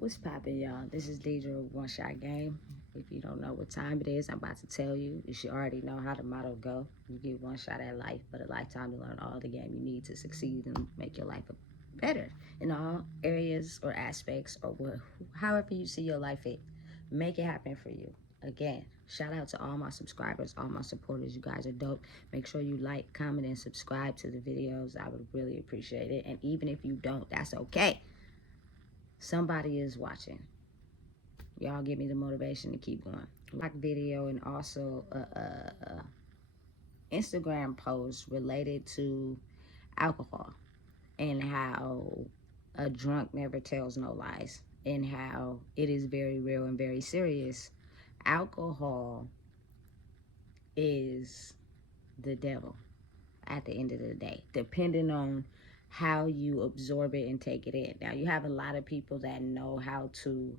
What's poppin', y'all? This is Deidre with One Shot Game. If you don't know what time it is, I'm about to tell you. You should already know how the motto go. You get one shot at life, but a lifetime to learn all the game you need to succeed and make your life better in all areas or aspects or however you see your life fit. Make it happen for you. Again, shout out to all my subscribers, all my supporters. You guys are dope. Make sure you like, comment, and subscribe to the videos. I would really appreciate it. And even if you don't, that's okay. Somebody is watching. Y'all give me the motivation to keep going. Like video and also a Instagram post related to alcohol and how a drunk never tells no lies and how it is very real and very serious. Alcohol is the devil at the end of the day, depending on how you absorb it and take it in. Now, you have a lot of people that know how to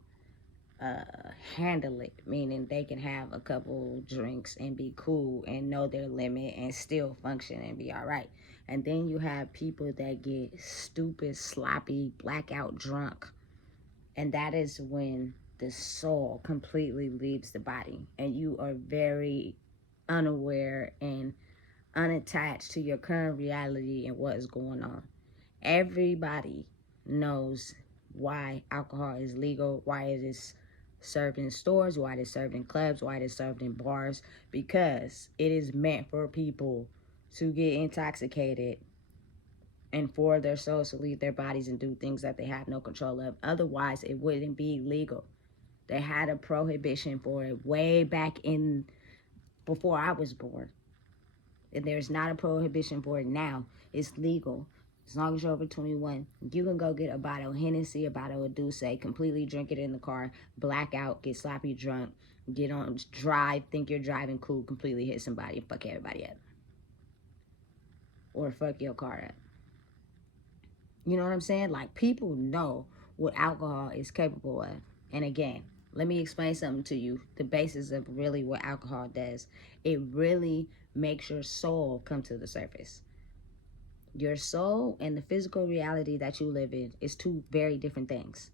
handle it, meaning they can have a couple drinks and be cool and know their limit and still function and be all right. And then you have people that get stupid, sloppy, blackout drunk, and that is when the soul completely leaves the body and you are very unaware and unattached to your current reality and what is going on. Everybody knows why alcohol is legal, why it is served in stores, why it is served in clubs, why it is served in bars, because it is meant for people to get intoxicated and for their souls to leave their bodies and do things that they have no control of. Otherwise, it wouldn't be legal. They had a prohibition for it way back in before I was born. And there's not a prohibition for it now. It's legal. As long as you're over 21, you can go get a bottle of Hennessy, a bottle of Douce, completely drink it in the car, black out, get sloppy drunk, get on, drive, think you're driving cool, completely hit somebody, and fuck everybody up. Or fuck your car up. You know what I'm saying? Like, people know what alcohol is capable of. And again, let me explain something to you. The basis of really what alcohol does. It really makes your soul come to the surface. Your soul and the physical reality that you live in is two very different things.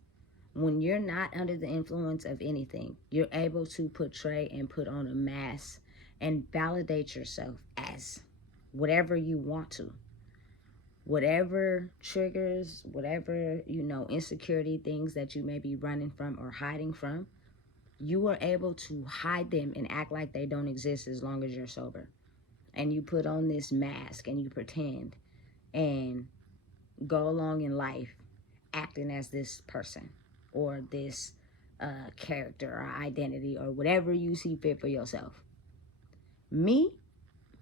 When you're not under the influence of anything, you're able to portray and put on a mask and validate yourself as whatever you want to. Whatever triggers, whatever, insecurity, things that you may be running from or hiding from, you are able to hide them and act like they don't exist as long as you're sober. And you put on this mask and you pretend and go along in life acting as this person or this character or identity or whatever you see fit for yourself. Me,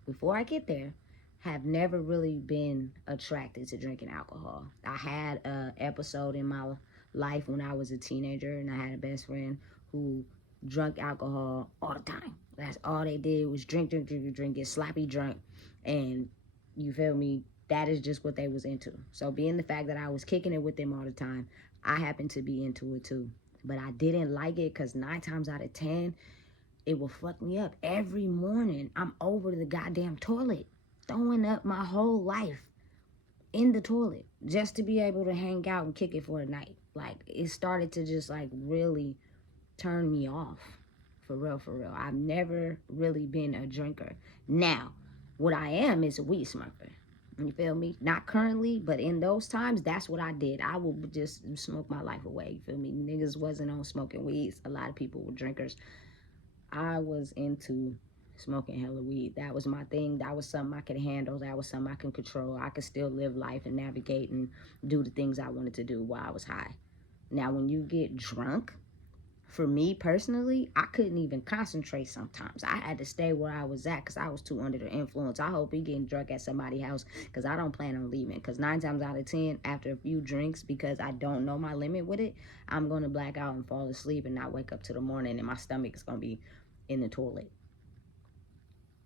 before I get there, have never really been attracted to drinking alcohol. I had an episode in my life when I was a teenager, and I had a best friend who drank alcohol all the time. That's all they did was drink, get sloppy drunk, and you feel me? That is just what they was into. So being the fact that I was kicking it with them all the time, I happened to be into it too. But I didn't like it because 9 times out of 10, it will fuck me up. Every morning, I'm over the goddamn toilet, throwing up my whole life in the toilet just to be able to hang out and kick it for a night. Like, it started to just, like, really turn me off. For real, for real. I've never really been a drinker. Now, what I am is a weed smoker. You feel me? Not currently, but in those times, that's what I did. I would just smoke my life away. You feel me? Niggas wasn't on smoking weeds. A lot of people were drinkers. I was into smoking hella weed. That was my thing. That was something I could handle. That was something I could control. I could still live life and navigate and do the things I wanted to do while I was high. Now, when you get drunk, for me personally, I couldn't even concentrate sometimes. I had to stay where I was at because I was too under the influence. I hope he getting drunk at somebody's house because I don't plan on leaving. Because 9 times out of 10, after a few drinks, because I don't know my limit with it, I'm going to black out and fall asleep and not wake up to the morning and my stomach is going to be in the toilet.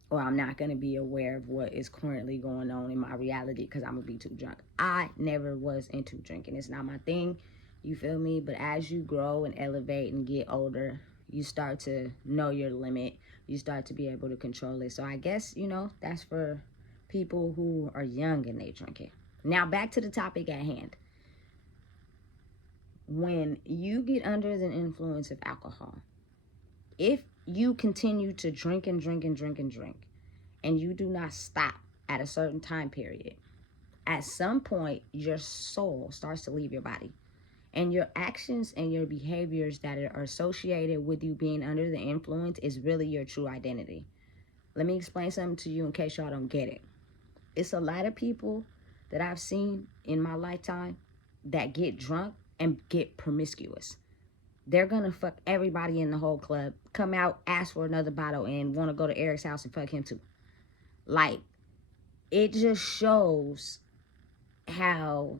Or I'm not going to be aware of what is currently going on in my reality because I'm going to be too drunk. I never was into drinking. It's not my thing. You feel me? But as you grow and elevate and get older, you start to know your limit. You start to be able to control it. So I guess, that's for people who are young and they drink it. Now back to the topic at hand. when you get under the influence of alcohol, if you continue to drink and drink and drink and drink, and you do not stop at a certain time period, at some point your soul starts to leave your body. And your actions and your behaviors that are associated with you being under the influence is really your true identity. Let me explain something to you in case y'all don't get it. It's a lot of people that I've seen in my lifetime that get drunk and get promiscuous. They're gonna fuck everybody in the whole club, come out, ask for another bottle, and want to go to Eric's house and fuck him too. Like, it just shows how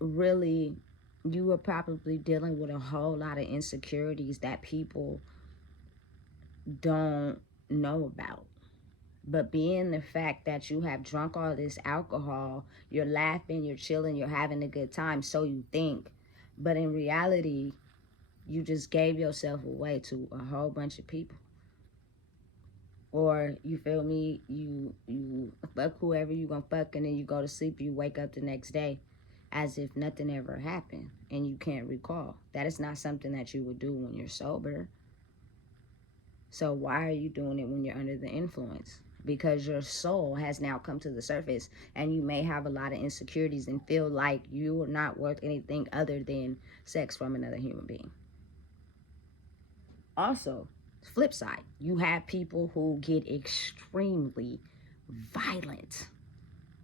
really you are probably dealing with a whole lot of insecurities that people don't know about. But being the fact that you have drunk all this alcohol, you're laughing, you're chilling, you're having a good time, so you think. But in reality, you just gave yourself away to a whole bunch of people. Or, you feel me, you fuck whoever you gonna fuck, and then you go to sleep, you wake up the next day as if nothing ever happened and you can't recall. That is not something that you would do when you're sober. So why are you doing it when you're under the influence? Because your soul has now come to the surface, and you may have a lot of insecurities and feel like you are not worth anything other than sex from another human being. Also, flip side, you have people who get extremely violent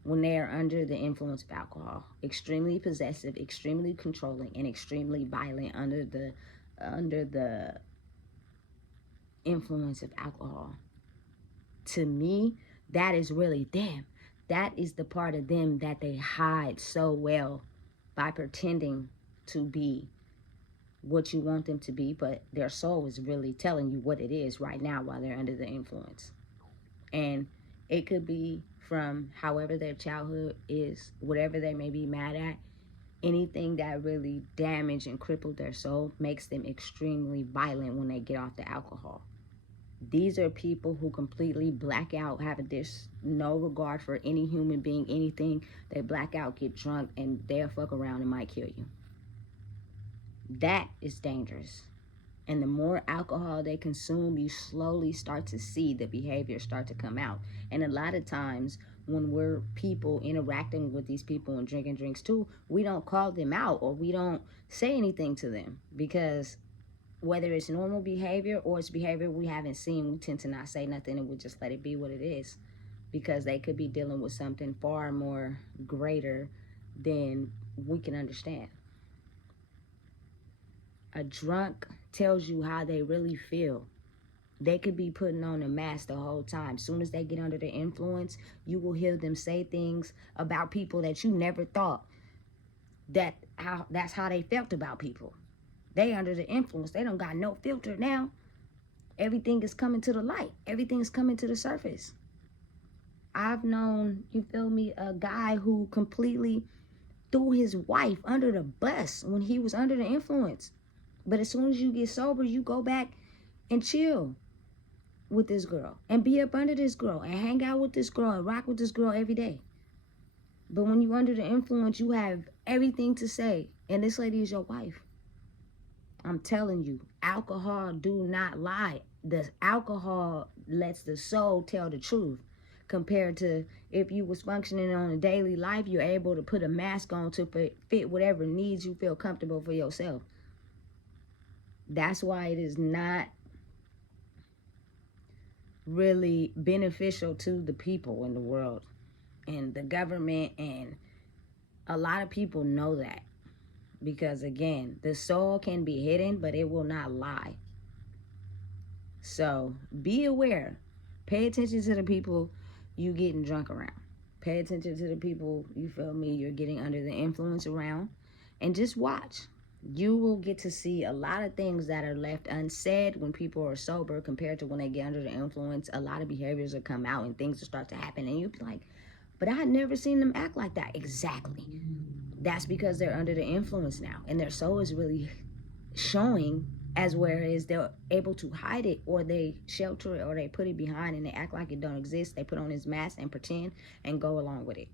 when they are under the influence of alcohol. Extremely possessive, extremely controlling, and extremely violent under the influence of alcohol. To me, that is really them. That is the part of them that they hide so well by pretending to be what you want them to be, but their soul is really telling you what it is right now while they're under the influence. And it could be from however their childhood is, whatever they may be mad at. Anything that really damaged and crippled their soul makes them extremely violent when they get off the alcohol. These are people who completely black out, have no regard for any human being, anything. They black out, get drunk, and they'll fuck around and might kill you. That is dangerous. And the more alcohol they consume, you slowly start to see the behavior start to come out. And a lot of times when we're people interacting with these people and drinking drinks too, we don't call them out or we don't say anything to them, because whether it's normal behavior or it's behavior we haven't seen, we tend to not say nothing and we just let it be what it is, because they could be dealing with something far more greater than we can understand. A drunk tells you how they really feel. They could be putting on a mask the whole time. Soon as they get under the influence, you will hear them say things about people that you never thought that's how they felt about people. They under the influence. They don't got no filter now. Everything is coming to the light. Everything is coming to the surface. I've known, you feel me, a guy who completely threw his wife under the bus when he was under the influence. But as soon as you get sober, you go back and chill with this girl and be up under this girl and hang out with this girl and rock with this girl every day. But when you're under the influence, you have everything to say, and this lady is your wife. I'm telling you, alcohol do not lie. The alcohol lets the soul tell the truth, compared to if you was functioning on a daily life, you're able to put a mask on to fit whatever needs you feel comfortable for yourself. That's why it is not really beneficial to the people in the world and the government, and a lot of people know that, because again, the soul can be hidden, but it will not lie. So be aware. Pay attention to the people you getting drunk around. Pay attention to the people, you feel me, you're getting under the influence around, and just watch. You will get to see a lot of things that are left unsaid when people are sober compared to when they get under the influence. A lot of behaviors will come out and things will start to happen, and you'll be like, but I had never seen them act like that. Exactly. That's because they're under the influence now, and their soul is really showing, as whereas they're able to hide it, or they shelter it, or they put it behind and they act like it don't exist. They put on this mask and pretend and go along with it.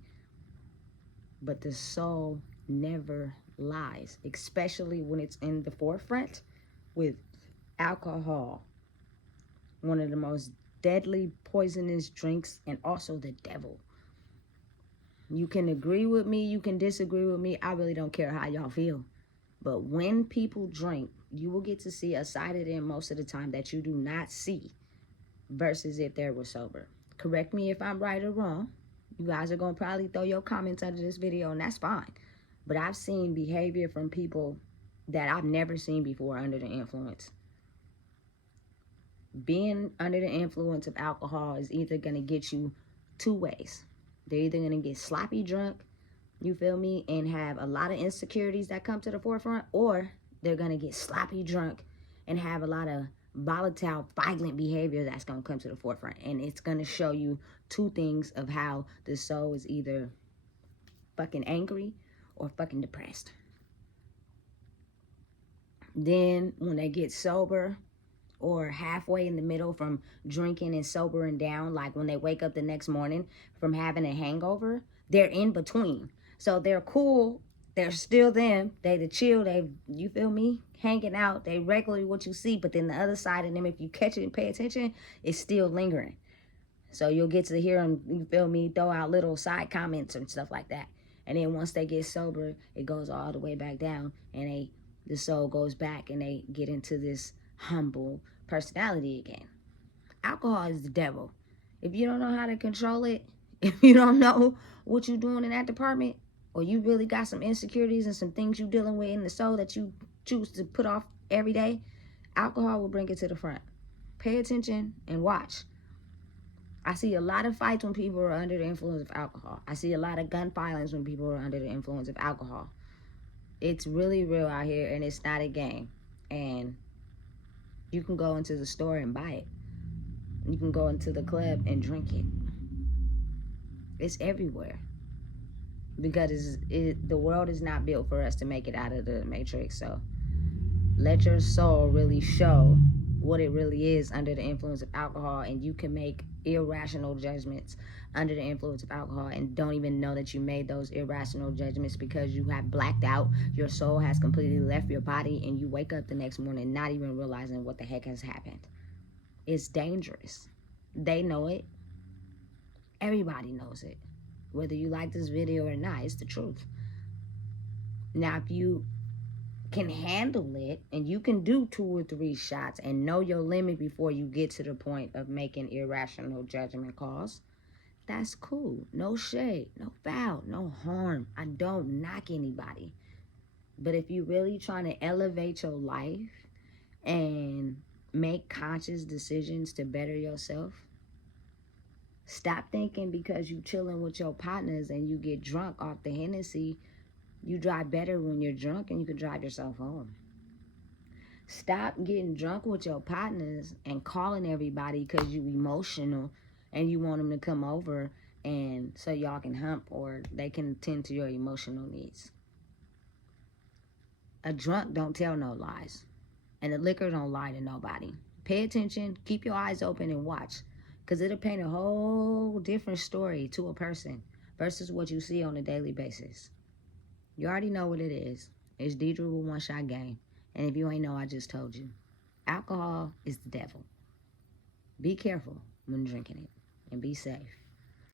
But the soul never lies, especially when it's in the forefront with alcohol, one of the most deadly poisonous drinks, and also the devil. You can agree with me, you can disagree with me. I really don't care how y'all feel. But when people drink, you will get to see a side of them most of the time that you do not see versus if they were sober. Correct me if I'm right or wrong. You guys are going to probably throw your comments under this video, and that's fine. But I've seen behavior from people that I've never seen before under the influence. Being under the influence of alcohol is either going to get you two ways. They're either going to get sloppy drunk, you feel me, and have a lot of insecurities that come to the forefront, or they're going to get sloppy drunk and have a lot of volatile, violent behavior that's going to come to the forefront. And it's going to show you two things of how the soul is either fucking angry or fucking depressed. Then when they get sober, or halfway in the middle from drinking and sobering down, like when they wake up the next morning from having a hangover, they're in between. So they're cool, they're still them, they the chill, they, you feel me, hanging out, they regularly what you see, but then the other side of them, if you catch it and pay attention, it's still lingering. So you'll get to hear them, you feel me, throw out little side comments and stuff like that. And then once they get sober, it goes all the way back down, and the soul goes back, and they get into this humble personality again. Alcohol is the devil. If you don't know how to control it, if you don't know what you're doing in that department, or you really got some insecurities and some things you're dealing with in the soul that you choose to put off every day, alcohol will bring it to the front. Pay attention and watch. I see a lot of fights when people are under the influence of alcohol. I see a lot of gun violence when people are under the influence of alcohol. It's really real out here, and it's not a game. And you can go into the store and buy it. You can go into the club and drink it. It's everywhere. Because the world is not built for us to make it out of the matrix. So let your soul really show what it really is under the influence of alcohol, and you can make irrational judgments under the influence of alcohol and don't even know that you made those irrational judgments because you have blacked out. Your soul has completely left your body, and you wake up the next morning not even realizing what the heck has happened. It's dangerous. They know it. Everybody knows it. Whether you like this video or not, it's the truth. Now, if you can handle it and you can do 2 or 3 shots and know your limit before you get to the point of making irrational judgment calls, that's cool. No shade, no foul, no harm. I don't knock anybody. But if you're really trying to elevate your life and make conscious decisions to better yourself, stop thinking because you chilling with your partners and you get drunk off the Hennessy, you drive better when you're drunk and you can drive yourself home. Stop getting drunk with your partners and calling everybody because you emotional and you want them to come over and so y'all can hump or they can tend to your emotional needs. A drunk don't tell no lies, and the liquor don't lie to nobody. Pay attention, keep your eyes open, and watch, because it'll paint a whole different story to a person versus what you see on a daily basis. You already know what it is. It's Deidre with One Shot Game. And if you ain't know, I just told you. Alcohol is the devil. Be careful when drinking it, and be safe.